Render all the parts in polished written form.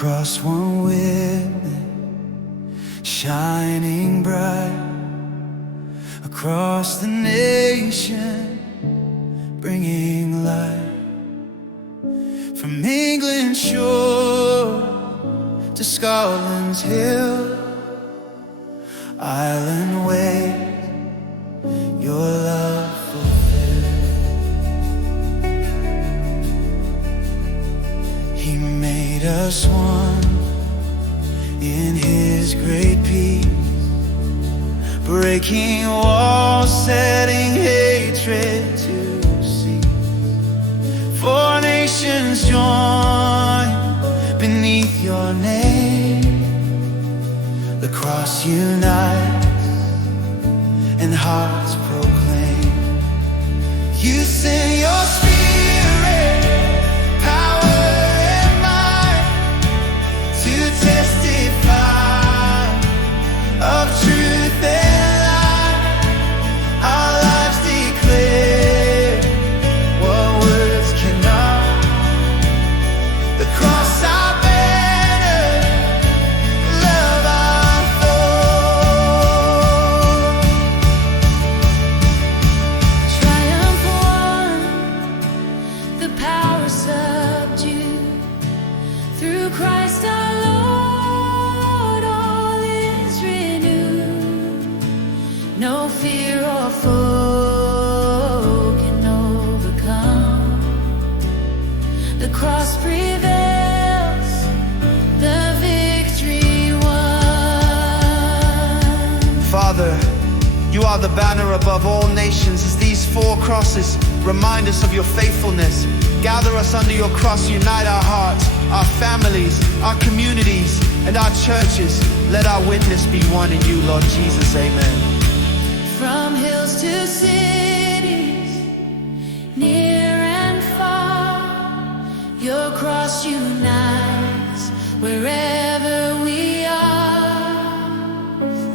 cross, one witness, shining bright across the nation, bringing light. From England's shore to Scotland's hill, island waves, your love fulfilled. He made us one in His great peace, breaking walls, setting hatred to cease. Four nations join beneath your name. The cross unites and hearts proclaim. You send your spirit, power and might, to testify of truth and light. Our lives declare what words cannot. The cross our banner, love our foe. Triumph won, the power subdued. Through Christ our Lord, all is renewed. No fear or foe can overcome. The cross prevails, the victory won. Father, you are the banner above all nations. As these four crosses remind us of your faithfulness, gather us under your cross, unite our hearts, our families, our communities, and our churches. Let our witness be one in you, Lord Jesus. Amen. From hills to cities, near and far, your cross unites wherever we are.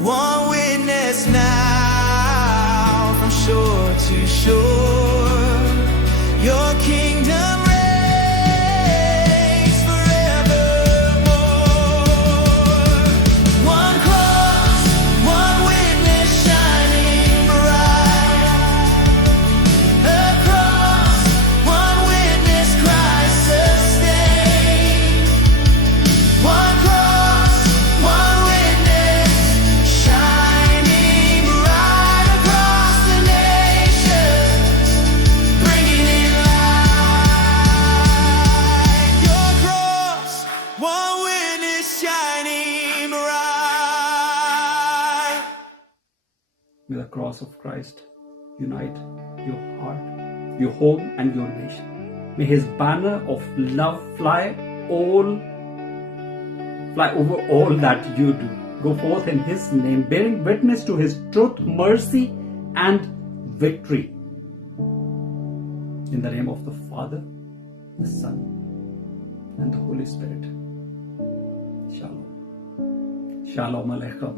One witness now, from shore to shore, your kingdom reigns forevermore. One cross, one witness shining bright. Across, one witness Christ sustains. One cross, one witness shining bright across the nations, bringing in light. Your cross, one witness shining bright. May the cross of Christ unite your heart, your home, and your nation. May His banner of love fly over all that you do. Go forth in His name, bearing witness to His truth, mercy, and victory. In the name of the Father, the Son, and the Holy Spirit. Shalom. Shalom Aleichem.